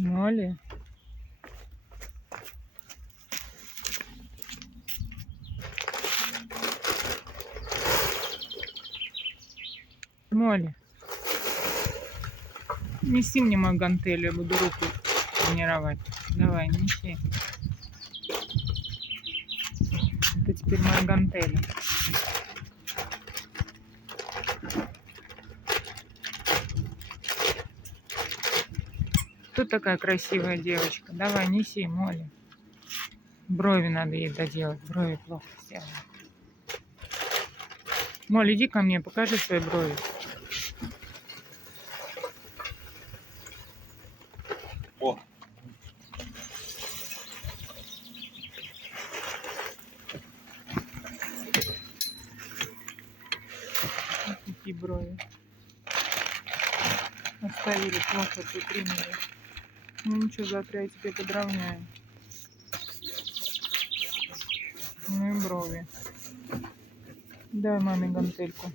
Молли. Молли. Неси мне мою гантель, я буду руку тренировать. Давай, неси. Это теперь моя гантель. Кто такая красивая девочка? Давай, неси, Молли. Брови надо ей доделать. Брови плохо сделала. Молли, иди ко мне, покажи свои брови. О, Какие брови. Оставили плохо, приняли. Ну ничего, завтра я тебе подровняю. Ну и брови. Дай маме гантельку.